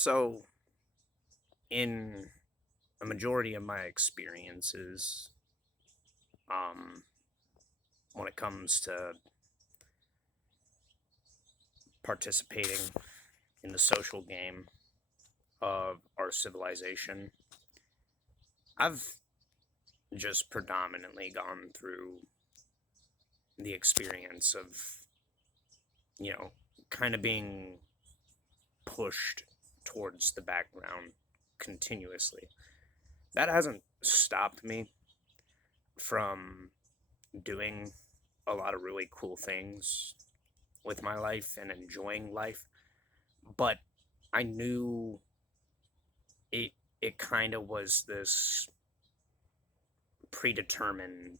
So, in a majority of my experiences, um, when it comes to participating in the social game of our civilization, I've just predominantly gone through the experience of, you know, kind of being pushed towards the background continuously. That hasn't stopped me from doing a lot of really cool things with my life and enjoying life, but I knew it it kind of was this predeterministic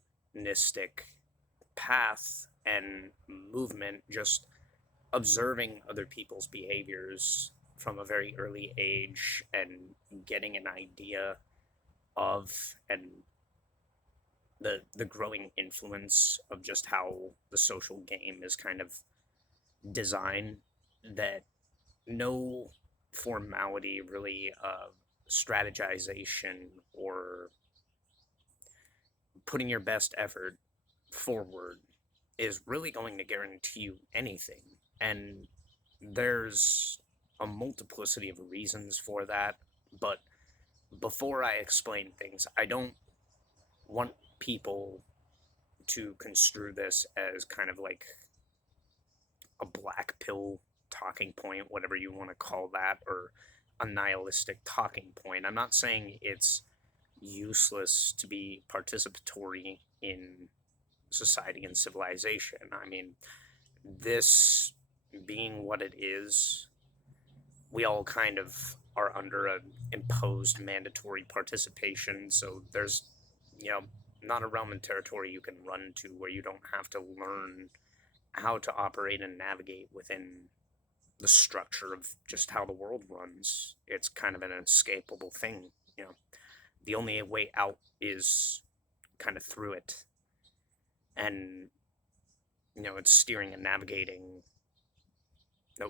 path and movement, just observing other people's behaviors from a very early age and getting an idea of and the growing influence of just how the social game is kind of designed, that no formality really of strategization or putting your best effort forward is really going to guarantee you anything. And there's a multiplicity of reasons for that. But before I explain things, I don't want people to construe this as kind of like a black pill talking point, whatever you want to call that, or a nihilistic talking point. I'm not saying it's useless to be participatory in society and civilization. I mean, this being what it is, we all kind of are under an imposed mandatory participation. So there's, you know, not a realm and territory you can run to where you don't have to learn how to operate and navigate within the structure of just how the world runs. It's kind of an inescapable thing, you know. The only way out is kind of through it. And, you know, it's steering and navigating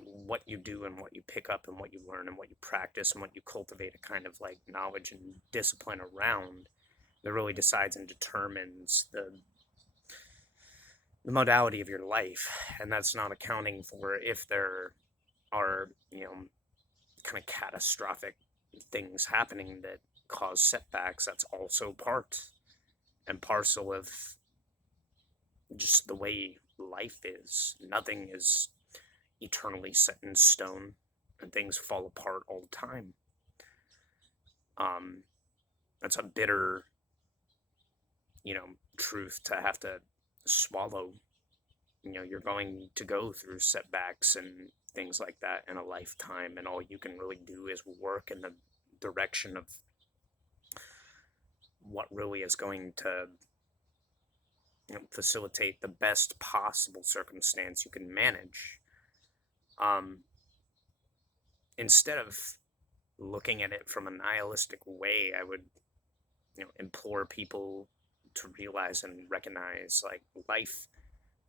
what you do and what you pick up and what you learn and what you practice and what you cultivate a kind of like knowledge and discipline around that really decides and determines the modality of your life. And that's not accounting for if there are, you know, kind of catastrophic things happening that cause setbacks. That's also part and parcel of just the way life is. Nothing is eternally set in stone, and things fall apart all the time. Um, that's a bitter, you know, truth to have to swallow. You know, you're going to go through setbacks and things like that in a lifetime, and all you can really do is work in the direction of what really is going to, you know, facilitate the best possible circumstance you can manage. Um, Instead of looking at it from a nihilistic way, I would, you know, implore people to realize and recognize like life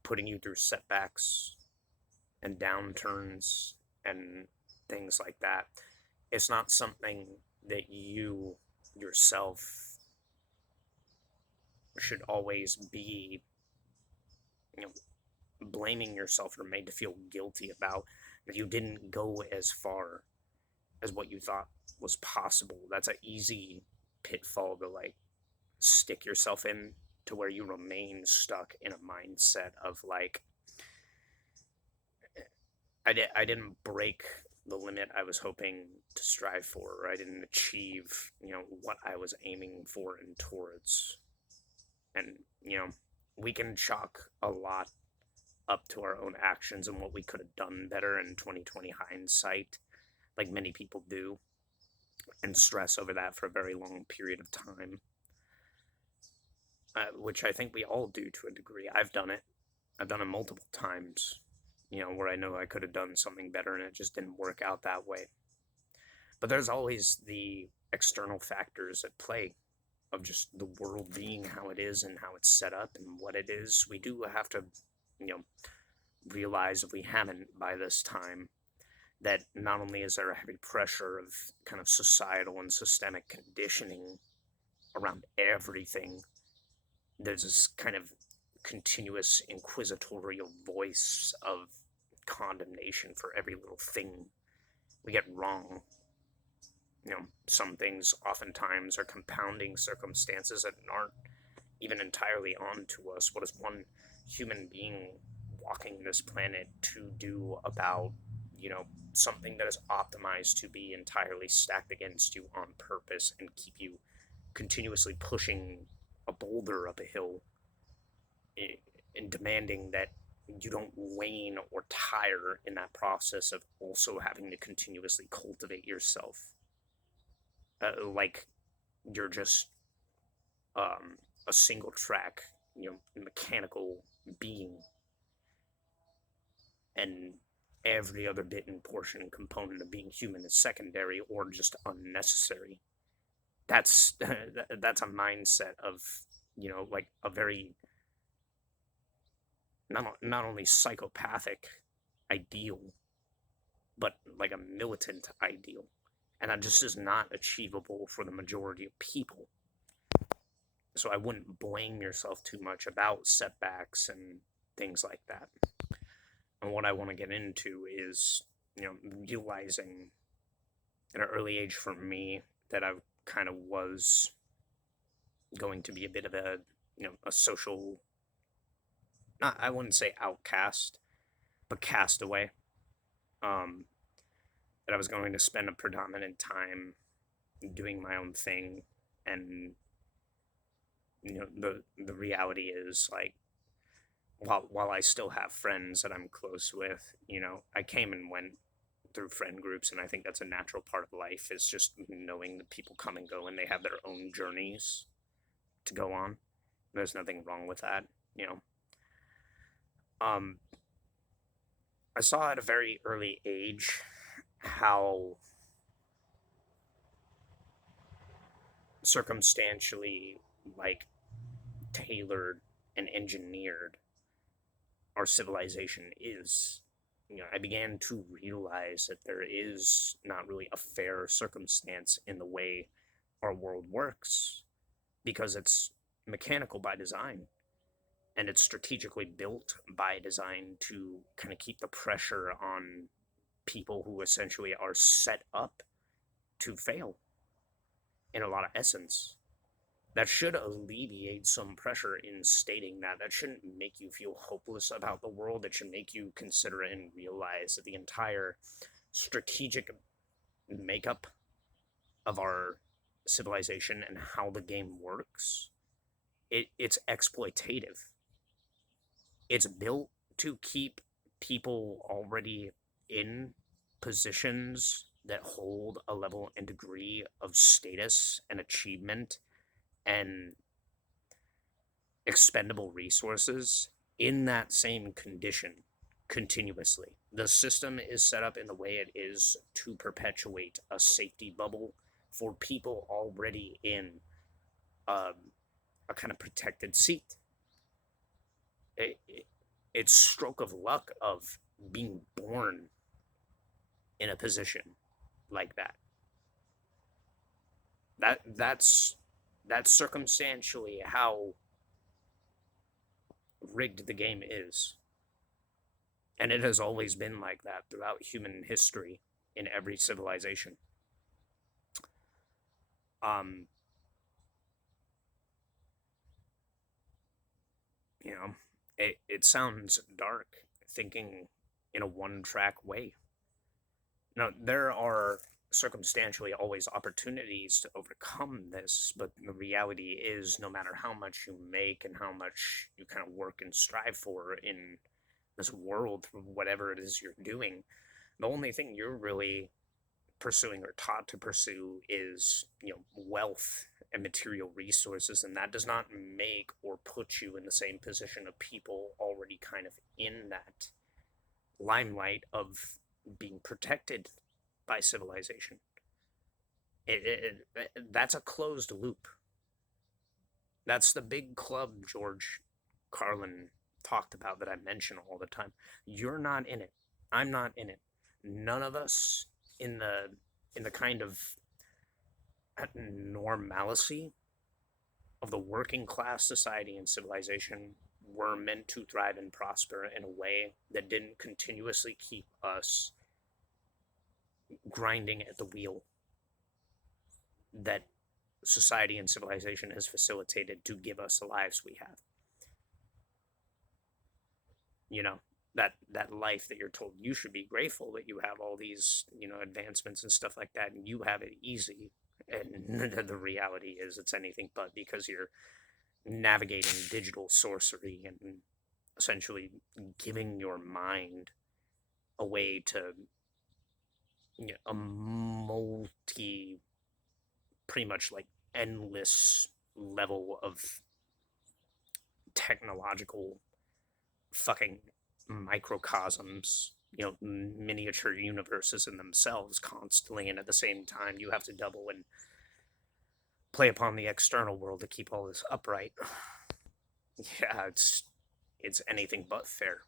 putting you through setbacks and downturns and things like that. It's not something that you yourself should always be, you know, blaming yourself or made to feel guilty about that you didn't go as far as what you thought was possible. That's an easy pitfall to like stick yourself in, to where you remain stuck in a mindset of like I didn't break the limit I was hoping to strive for, or I didn't achieve, you know, what I was aiming for and towards. And, you know, we can chalk a lot up to our own actions and what we could have done better in 2020 hindsight, like many people do, and stress over that for a very long period of time, which I think we all do to a degree. I've done it. I've done it multiple times, you know, where I know I could have done something better and it just didn't work out that way. But there's always the external factors at play of just the world being how it is and how it's set up and what it is. We do have to, you know, realize, if we haven't by this time, that not only is there a heavy pressure of kind of societal and systemic conditioning around everything, there's this kind of continuous inquisitorial voice of condemnation for every little thing we get wrong. Some things oftentimes are compounding circumstances that aren't even entirely onto us. What is one human being walking this planet to do about, something that is optimized to be entirely stacked against you on purpose and keep you continuously pushing a boulder up a hill and demanding that you don't wane or tire in that process of also having to continuously cultivate yourself, like you're just a single track, mechanical being, and every other bit and portion and component of being human is secondary or just unnecessary. That's that's a mindset of, like a very not only psychopathic ideal, but like a militant ideal, and that just is not achievable for the majority of people. So I wouldn't blame yourself too much about setbacks and things like that. And what I want to get into is, realizing at an early age for me that I kind of was going to be a bit of a social, not, I wouldn't say outcast, but castaway. That I was going to spend a predominant time doing my own thing, and the reality is, like, while I still have friends that I'm close with, I came and went through friend groups, and I think that's a natural part of life, is just knowing that people come and go and they have their own journeys to go on. There's nothing wrong with that, Um, I saw at a very early age how circumstantially, like, tailored and engineered our civilization is. I began to realize that there is not really a fair circumstance in the way our world works, because it's mechanical by design, and it's strategically built by design to kind of keep the pressure on people who essentially are set up to fail in a lot of essence. That should alleviate some pressure in stating that. That shouldn't make you feel hopeless about the world. It should make you consider and realize that the entire strategic makeup of our civilization and how the game works, it's exploitative. It's built to keep people already in positions that hold a level and degree of status and achievement and expendable resources in that same condition continuously. The system is set up in the way it is to perpetuate a safety bubble for people already in a kind of protected seat. It's stroke of luck of being born in a position like that. That's circumstantially how rigged the game is. And it has always been like that throughout human history in every civilization. Um, it sounds dark thinking in a one-track way. Now, there are circumstantially always opportunities to overcome this, but the reality is, no matter how much you make and how much you kind of work and strive for in this world, whatever it is you're doing, the only thing you're really pursuing or taught to pursue is, wealth and material resources, and that does not make or put you in the same position of people already kind of in that limelight of being protected by civilization. That's a closed loop. That's the big club George Carlin talked about that I mention all the time. You're not in it. I'm not in it. none of us in the kind of normalcy of the working class society and civilization were meant to thrive and prosper in a way that didn't continuously keep us grinding at the wheel that society and civilization has facilitated to give us the lives we have. You know, that life that you're told you should be grateful that you have all these, advancements and stuff like that, and you have it easy. And the reality is it's anything but, because you're navigating digital sorcery and essentially giving your mind a way to, a multi, pretty much like endless level of technological fucking microcosms, miniature universes in themselves constantly, and at the same time you have to double and play upon the external world to keep all this upright. Yeah, it's anything but fair.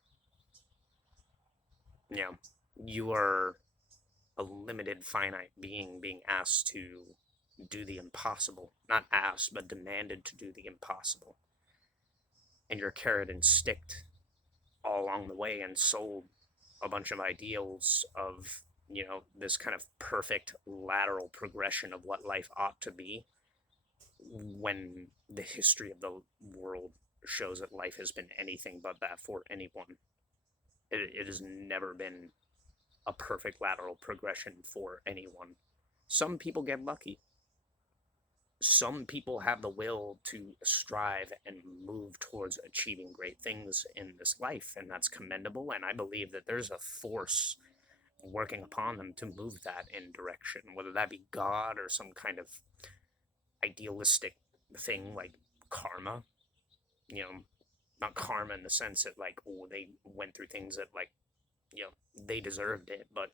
You are a limited finite being asked to do the impossible. Not asked, but demanded to do the impossible. And you're carrot and sticked all along the way and sold a bunch of ideals of, this kind of perfect lateral progression of what life ought to be, when the history of the world shows that life has been anything but that for anyone. It has never been a perfect lateral progression for anyone. Some people get lucky. Some people have the will to strive and move towards achieving great things in this life, and that's commendable. And I believe that there's a force working upon them to move that in direction, whether that be God or some kind of idealistic thing like karma. Not karma in the sense that, like, oh, they went through things that, like, they deserved it, but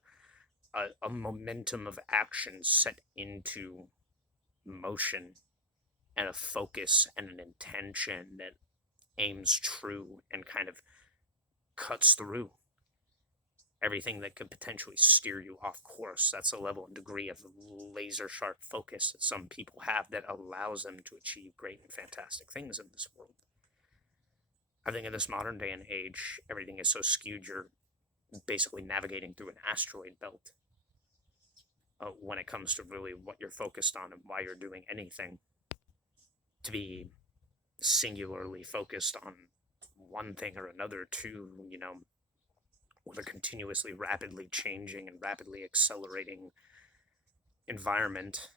a momentum of action set into motion, and a focus and an intention that aims true and kind of cuts through everything that could potentially steer you off course. That's a level and degree of laser sharp focus that some people have that allows them to achieve great and fantastic things in this world. I think in this modern day and age, everything is so skewed, you're basically navigating through an asteroid belt when it comes to really what you're focused on and why you're doing anything. To be singularly focused on one thing or another, too, with a continuously rapidly changing and rapidly accelerating environment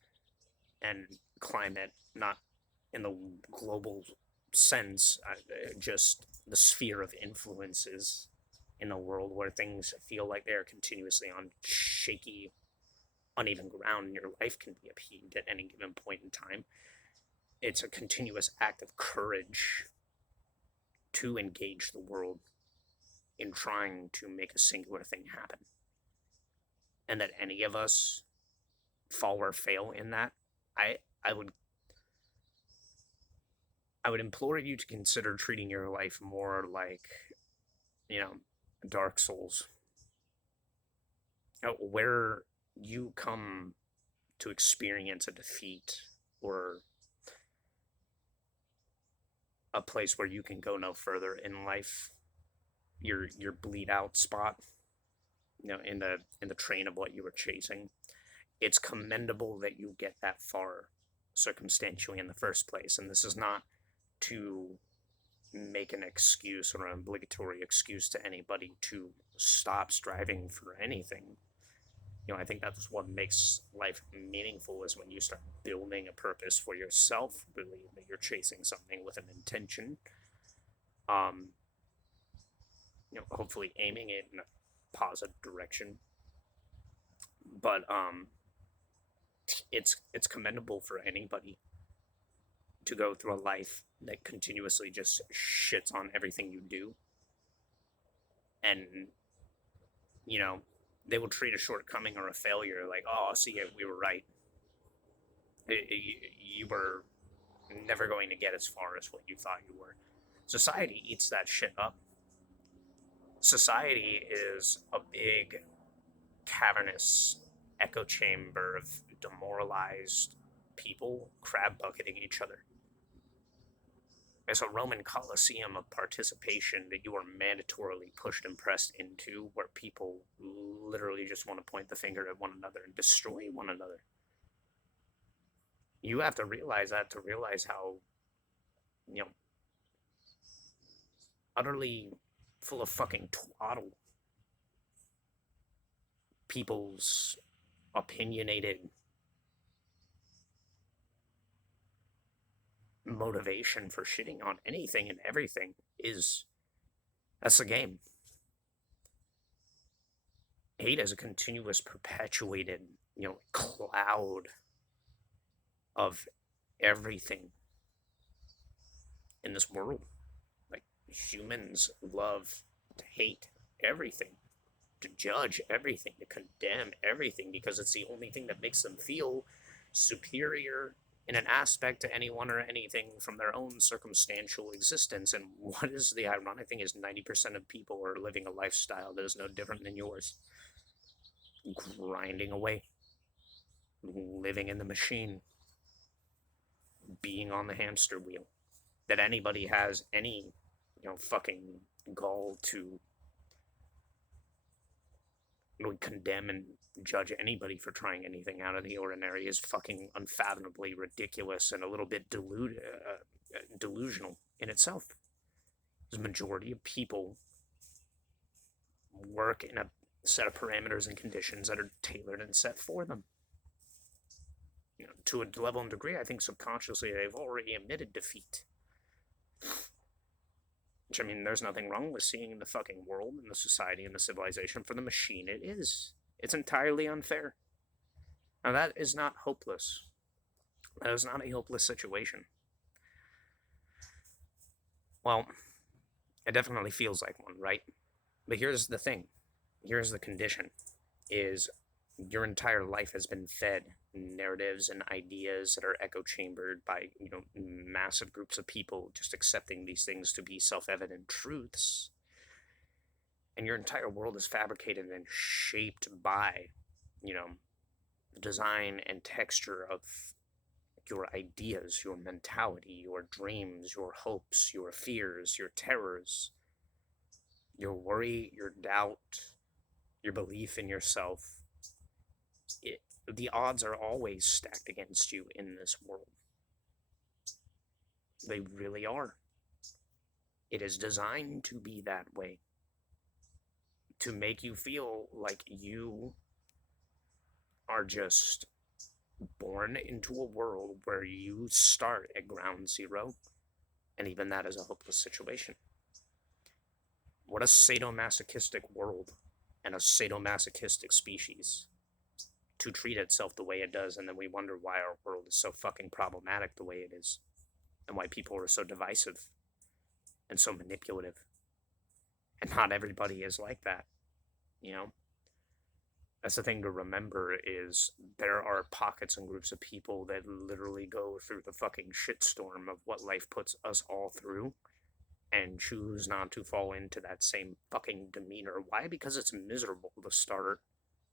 and climate, not in the global sense, just the sphere of influences in the world, where things feel like they're continuously on shaky, uneven ground, and your life can be upheaved at any given point in time. It's a continuous act of courage to engage the world in trying to make a singular thing happen. And that any of us fall or fail in that, I would implore you to consider treating your life more like, Dark Souls, where you come to experience a defeat, or a place where you can go no further in life, your bleed out spot, in the train of what you were chasing. It's commendable that you get that far circumstantially in the first place, and this is not to make an excuse or an obligatory excuse to anybody to stop striving for anything. I think that's what makes life meaningful, is when you start building a purpose for yourself, believe that you're chasing something with an intention, hopefully aiming it in a positive direction. But it's commendable for anybody to go through a life that continuously just shits on everything you do, and they will treat a shortcoming or a failure like, oh, see, we were right. You were never going to get as far as what you thought you were. Society eats that shit up. Society is a big cavernous echo chamber of demoralized people crab bucketing each other. It's a Roman Colosseum of participation that you are mandatorily pushed and pressed into, where people literally just want to point the finger at one another and destroy one another. You have to realize that to realize how, you know, utterly full of fucking twaddle people's opinionated motivation for shitting on anything and everything is. That's the game. Hate is a continuous, perpetuated, cloud of everything in this world. Like, humans love to hate everything, to judge everything, to condemn everything, because it's the only thing that makes them feel superior in an aspect to anyone or anything from their own circumstantial existence. And what is the ironic thing is 90% of people are living a lifestyle that is no different than yours. Grinding away, living in the machine, being on the hamster wheel. That anybody has any, fucking gall to condemn and judge anybody for trying anything out of the ordinary is fucking unfathomably ridiculous and a little bit delusional in itself. The majority of people work in a set of parameters and conditions that are tailored and set for them. To a level and degree, I think subconsciously they've already admitted defeat. Which, I mean, there's nothing wrong with seeing the fucking world and the society and the civilization for the machine it is. It's entirely unfair. Now, that is not hopeless. That is not a hopeless situation. Well, it definitely feels like one, right? But here's the thing. Here's the condition. Is your entire life has been fed narratives and ideas that are echo chambered by, massive groups of people just accepting these things to be self-evident truths. And your entire world is fabricated and shaped by, the design and texture of your ideas, your mentality, your dreams, your hopes, your fears, your terrors, your worry, your doubt, your belief in yourself. The odds are always stacked against you in this world. They really are. It is designed to be that way. To make you feel like you are just born into a world where you start at ground zero, and even that is a hopeless situation. What a sadomasochistic world and a sadomasochistic species to treat itself the way it does, and then we wonder why our world is so fucking problematic the way it is, and why people are so divisive and so manipulative. And not everybody is like that, That's the thing to remember, is there are pockets and groups of people that literally go through the fucking shitstorm of what life puts us all through and choose not to fall into that same fucking demeanor. Why? Because it's miserable to start,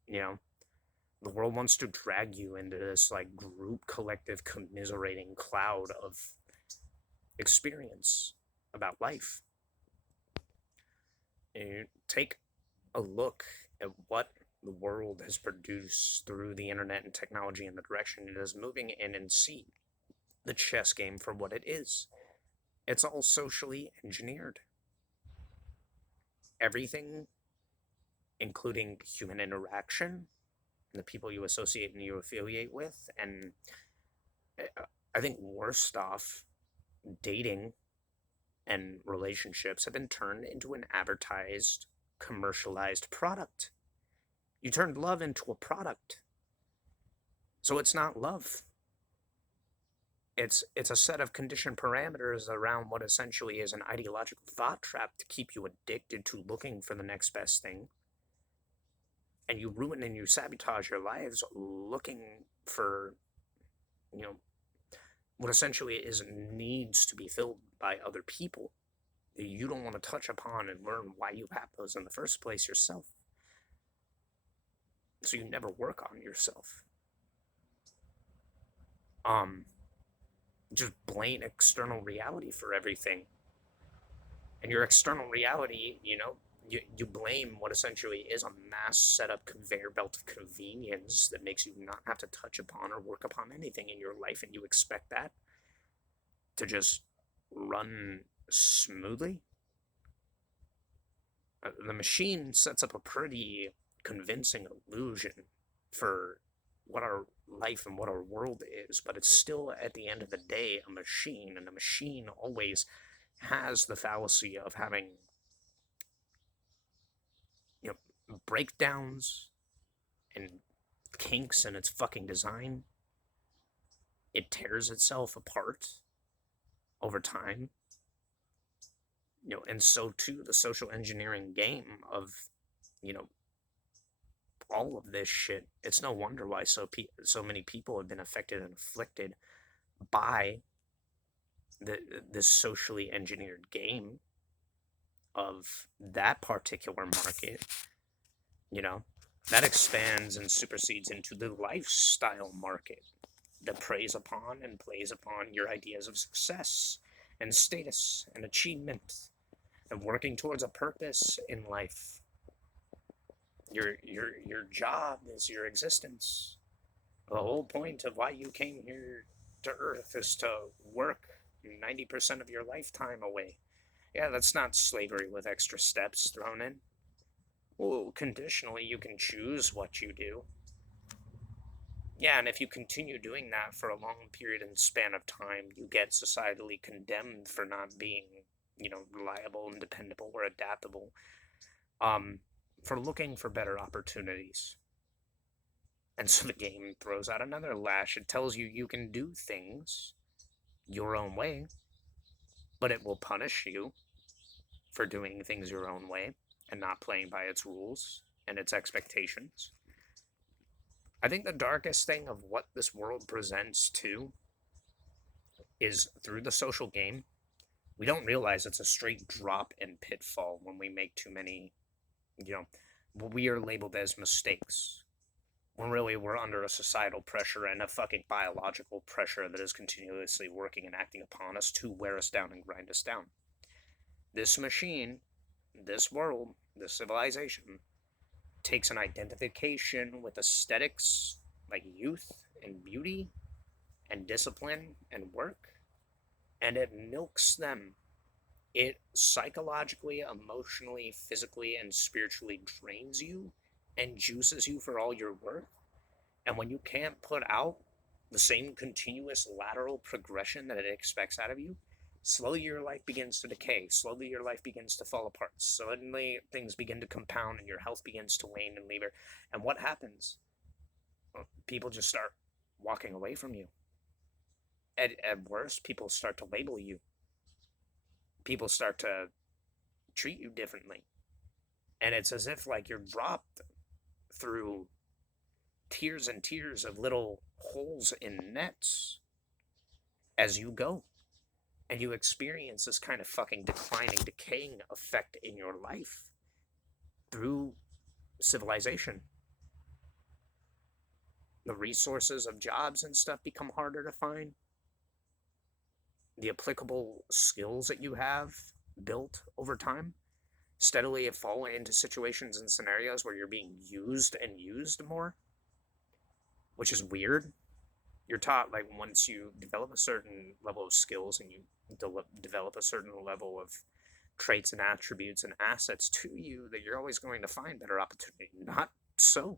The world wants to drag you into this, group collective commiserating cloud of experience about life. You take a look at what the world has produced through the internet and technology and the direction it is moving in, and see the chess game for what it is. It's all socially engineered. Everything, including human interaction, and the people you associate and you affiliate with, and I think worst off, dating and relationships have been turned into an advertised, commercialized product. You turned love into a product. So it's not love. It's a set of conditioned parameters around what essentially is an ideological thought trap to keep you addicted to looking for the next best thing. And you ruin and you sabotage your lives looking for, what essentially is needs to be filled by other people. You don't want to touch upon and learn why you have those in the first place yourself. so you never work on yourself. Um, just blame external reality for everything. And your external reality, you blame what essentially is a mass setup conveyor belt of convenience that makes you not have to touch upon or work upon anything in your life, and you expect that to just run smoothly. The machine sets up a pretty convincing illusion for what our life and what our world is, but it's still, at the end of the day, a machine, and a machine always has the fallacy of having, breakdowns and kinks in its fucking design. It tears itself apart over time. And so too the social engineering game of, you know, all of this shit. It's no wonder why so many people have been affected and afflicted by this socially engineered game of that particular market. You know, that expands and supersedes into the lifestyle market that preys upon and plays upon your ideas of success and status and achievement and working towards a purpose in life. Your job is your existence. The whole point of why you came here to Earth is to work 90% of your lifetime away. Yeah, that's not slavery with extra steps thrown in. Well, conditionally, you can choose what you do. Yeah, and if you continue doing that for a long period and span of time, you get societally condemned for not being, reliable and dependable or adaptable, for looking for better opportunities. And so the game throws out another lash. It tells you you can do things your own way, but it will punish you for doing things your own way and not playing by its rules and its expectations. I think the darkest thing of what this world presents too is through the social game. We don't realize it's a straight drop and pitfall when we make too many, what we are labeled as mistakes. When really we're under a societal pressure and a fucking biological pressure that is continuously working and acting upon us to wear us down and grind us down. This machine, this world, this civilization takes an identification with aesthetics like youth and beauty and discipline and work, and it milks them. It psychologically, emotionally, physically, and spiritually drains you and juices you for all your worth. And when you can't put out the same continuous lateral progression that it expects out of you, slowly your life begins to decay. Slowly your life begins to fall apart. Suddenly things begin to compound and your health begins to wane and lever. And what happens? Well, people just start walking away from you. At worst, people start to label you. People start to treat you differently. And it's as if like you're dropped through tiers and tiers of little holes in nets as you go. And you experience this kind of fucking declining, decaying effect in your life through civilization. The resources of jobs and stuff become harder to find. The applicable skills that you have built over time steadily fall into situations and scenarios where you're being used and used more, which is weird. You're taught, like, once you develop a certain level of skills and you develop a certain level of traits and attributes and assets to you, that you're always going to find better opportunity. Not so.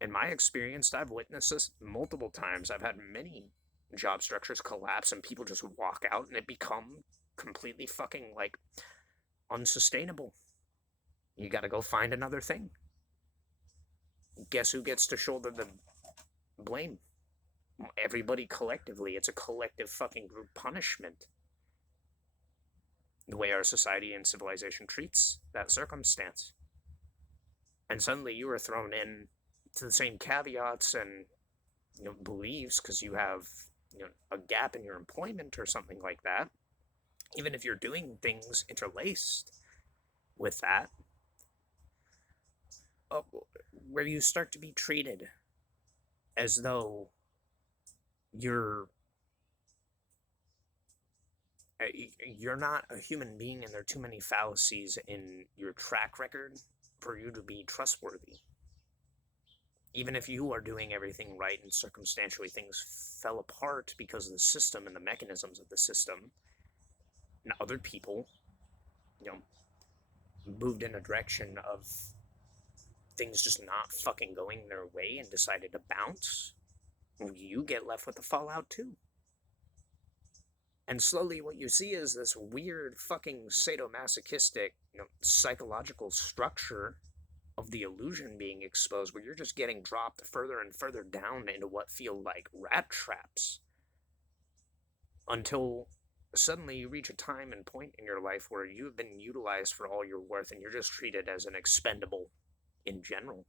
In my experience, I've witnessed this multiple times. I've had many job structures collapse and people just walk out and it become completely fucking, like, unsustainable. You gotta go find another thing. Guess who gets to shoulder the blame? Everybody collectively. It's a collective fucking group punishment. The way our society and civilization treats that circumstance. And suddenly you are thrown in to the same caveats and beliefs because you have a gap in your employment or something like that. Even if you're doing things interlaced with that, where you start to be treated as though you're you're not a human being, and there are too many fallacies in your track record for you to be trustworthy. Even if you are doing everything right and circumstantially things fell apart because of the system and the mechanisms of the system, and other people, you know, moved in a direction of things just not fucking going their way and decided to bounce, you get left with the fallout too. And slowly what you see is this weird fucking sadomasochistic, psychological structure of the illusion being exposed, where you're just getting dropped further and further down into what feel like rat traps, until suddenly you reach a time and point in your life where you've been utilized for all your worth and you're just treated as an expendable in general.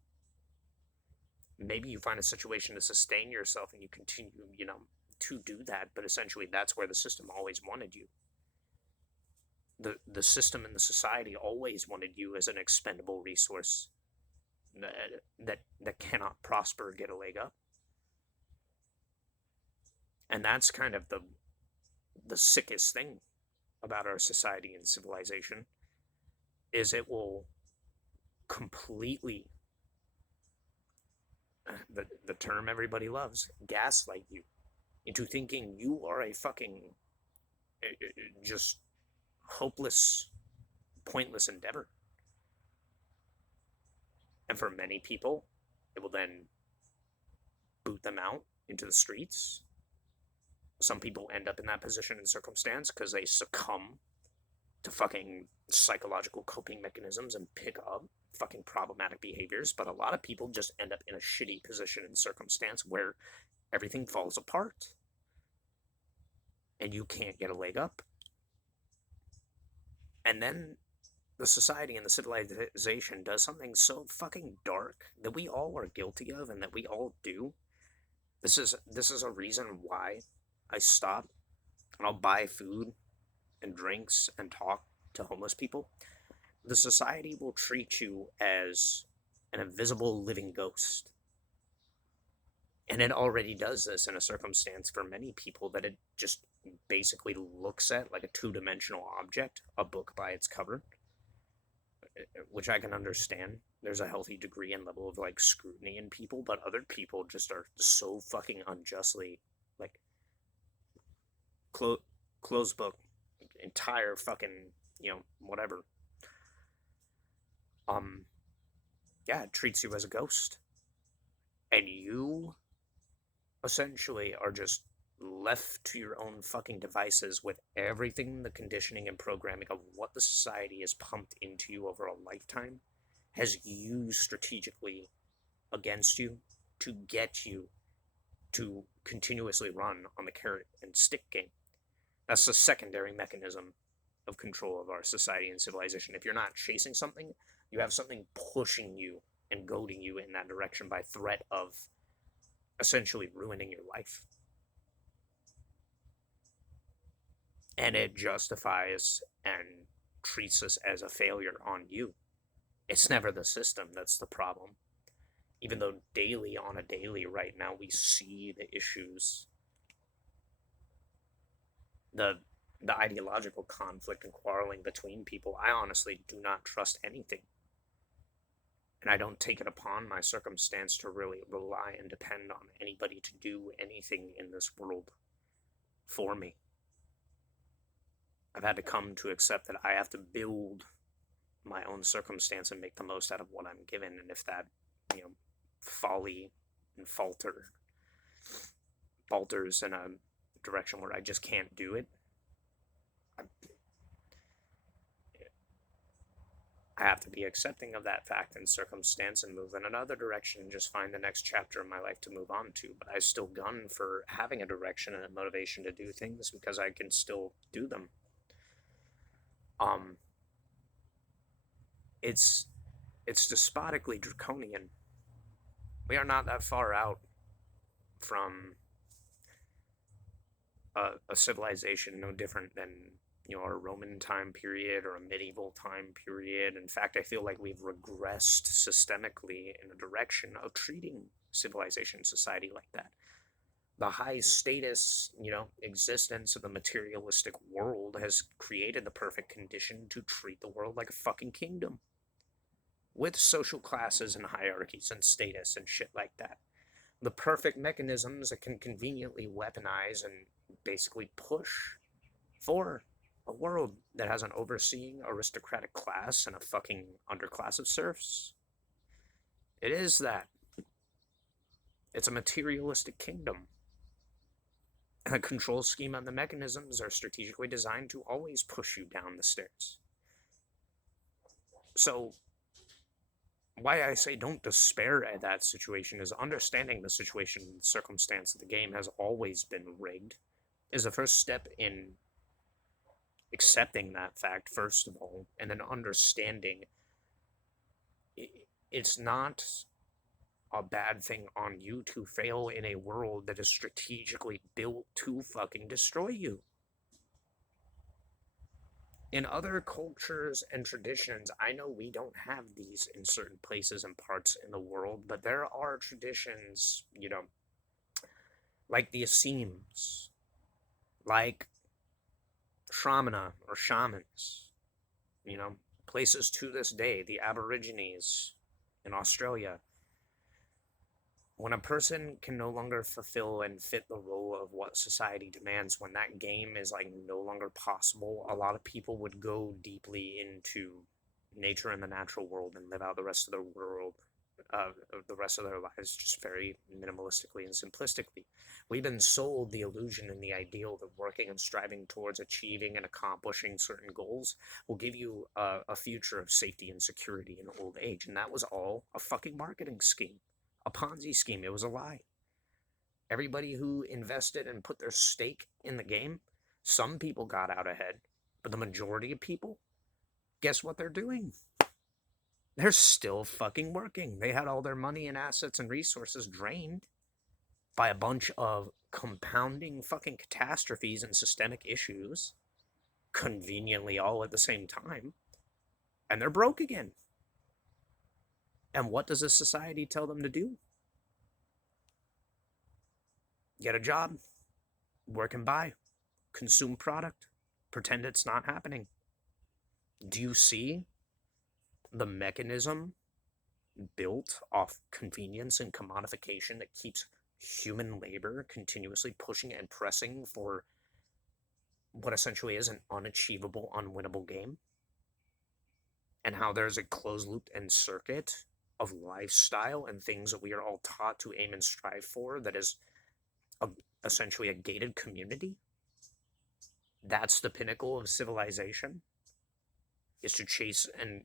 Maybe you find a situation to sustain yourself and you continue, to do that, but essentially that's where the system always wanted you. The system and the society always wanted you as an expendable resource that cannot prosper or get a leg up. And that's kind of the sickest thing about our society and civilization, is it will completely, the term everybody loves, gaslight you into thinking you are a fucking just hopeless, pointless endeavor. And for many people, it will then boot them out into the streets. Some people end up in that position and circumstance because they succumb to fucking psychological coping mechanisms and pick up fucking problematic behaviors. But a lot of people just end up in a shitty position and circumstance where everything falls apart and you can't get a leg up. And then the society and the civilization does something so fucking dark that we all are guilty of and that we all do. This is a reason why I stop and I'll buy food and drinks and talk to homeless people. The society will treat you as an invisible living ghost. And it already does this in a circumstance for many people, that it just basically looks at like a two-dimensional object, a book by its cover, which I can understand. There's a healthy degree and level of like scrutiny in people, but other people just are so fucking unjustly like closed book, entire fucking, whatever. Yeah, it treats you as a ghost. And you essentially are just left to your own fucking devices with everything, the conditioning and programming of what the society has pumped into you over a lifetime has used strategically against you to get you to continuously run on the carrot and stick game. That's the secondary mechanism of control of our society and civilization. If you're not chasing something, you have something pushing you and goading you in that direction by threat of essentially ruining your life. And it justifies and treats us as a failure on you. It's never the system that's the problem. Even though on a daily right now, we see the issues, the ideological conflict and quarreling between people. I honestly do not trust anything. And I don't take it upon my circumstance to really rely and depend on anybody to do anything in this world for me. I've had to come to accept that I have to build my own circumstance and make the most out of what I'm given. And if that, folly and falters in a direction where I just can't do it, I have to be accepting of that fact and circumstance and move in another direction and just find the next chapter of my life to move on to. But I still gun for having a direction and a motivation to do things because I can still do them. It's despotically draconian. We are not that far out from a civilization no different than, a Roman time period or a medieval time period. In fact, I feel like we've regressed systemically in a direction of treating civilization society like that. The high status, existence of the materialistic world has created the perfect condition to treat the world like a fucking kingdom with social classes and hierarchies and status and shit like that. The perfect mechanisms that can conveniently weaponize and basically push for a world that has an overseeing aristocratic class and a fucking underclass of serfs. It is that. It's a materialistic kingdom. And the control scheme and the mechanisms are strategically designed to always push you down the stairs. So, why I say don't despair at that situation is understanding the situation and circumstance of the game has always been rigged is the first step in accepting that fact, first of all, and then understanding it's not a bad thing on you to fail in a world that is strategically built to fucking destroy you. In other cultures and traditions, I know we don't have these in certain places and parts in the world, but there are traditions, like the Essenes, like Shramana or shamans, places to this day, the Aborigines in Australia. When a person can no longer fulfill and fit the role of what society demands, when that game is like no longer possible, a lot of people would go deeply into nature and the natural world and live out the rest of their world, the rest of their lives just very minimalistically and simplistically. We've been sold the illusion and the ideal that working and striving towards achieving and accomplishing certain goals will give you a future of safety and security in old age, and that was all a fucking marketing scheme. A Ponzi scheme. It was a lie. Everybody who invested and put their stake in the game, some people got out ahead, but the majority of people, guess what they're doing? They're still fucking working. They had all their money and assets and resources drained by a bunch of compounding fucking catastrophes and systemic issues, conveniently all at the same time, and they're broke again. And what does a society tell them to do? Get a job, work and buy, consume product, pretend it's not happening. Do you see the mechanism built off convenience and commodification that keeps human labor continuously pushing and pressing for what essentially is an unachievable, unwinnable game? And how there's a closed loop and circuit of lifestyle and things that we are all taught to aim and strive for that is essentially a gated community? That's the pinnacle of civilization, is to chase and